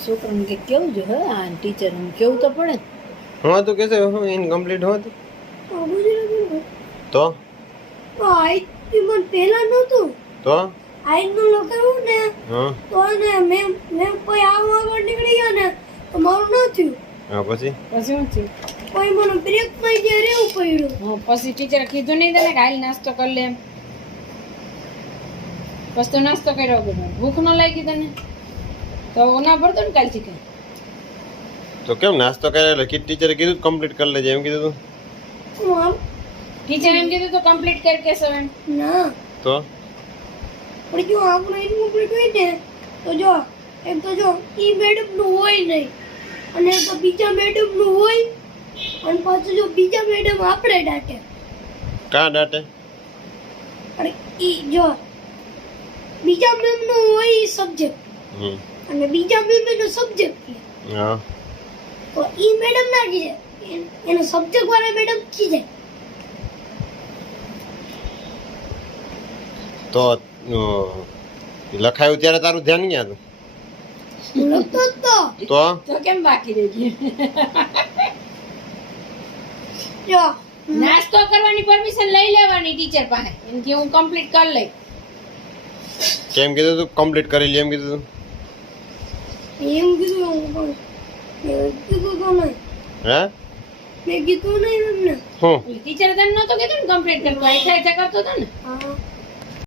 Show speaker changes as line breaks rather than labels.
છોકરાને કે કેવું જો હે આ ટીચર કેવું તો પડે
हाँ तो कैसे हो इनकम्प्लीट हो तो
मन पहला नહોતું
तो
આઈનું લખાયું ને
हाँ
તો ને મેં કોઈ આગળ નીકળી ગયા ને તો મારું ન થયું
हाँ પછી
શું થયું
કોઈ મને બ્રેક માં જે રહેવું પડ્યું
હા પછી ટીચરે કીધું નહીં તને કે હાલ નાસ્તો કરી લે એમ પછી તો નાસ્તો કર્યો બધો ભૂખ ન લાગી તને તો ના પડતો ને કાલથી કઈ
तो કેમ નાસ્તો કરેલો કે ટીચરે કીધું કમ્પ્લીટ કરી લેજે એમ કીધું
હું આમ
ટીચર એમ કીધું તો કમ્પ્લીટ કરી કેસો એમ
ના
તો
પણ જો આપણું ઇનકમ્પ્લીટ હોય ને તો જો એક તો જો ઈ મેડમ નું હોય નહીં અને તો બીજા મેડમ નું હોય અને પાછું જો બીજા મેડમ આપણે ડાટે
કા ડાટે
અને ઈ જો બીજા મેમ નું હોય ઈ સબ્જેક્ટ અને બીજા મેમ નો સબ્જેક્ટ
हाँ
તો ઈ મેડમ ના કીધે એનો સબ્જેક્ટ વાળા મેડમ કીધે
તો લખાયું ત્યારે તારું ધ્યાન ક્યાં હતું
લખતો તો
તો
કેમ બાકી રહી ગયું
જો
નાસ્તો કરવાની પરમિશન લઈ લેવાની ટીચર પાસે એમ કે હું કમ્પ્લીટ કરી લઈ
કેમ કીધું તું કમ્પ્લીટ કરી લે એમ કીધું તું
એમ કીધું હું પણ કીધું તો નહીં
હે
મેં કીધું નહીં એમને
હું
ટીચરે તને નતો કીધું ને કમ્પ્લીટ કરવું આ થાય કરતો હતો ને
હા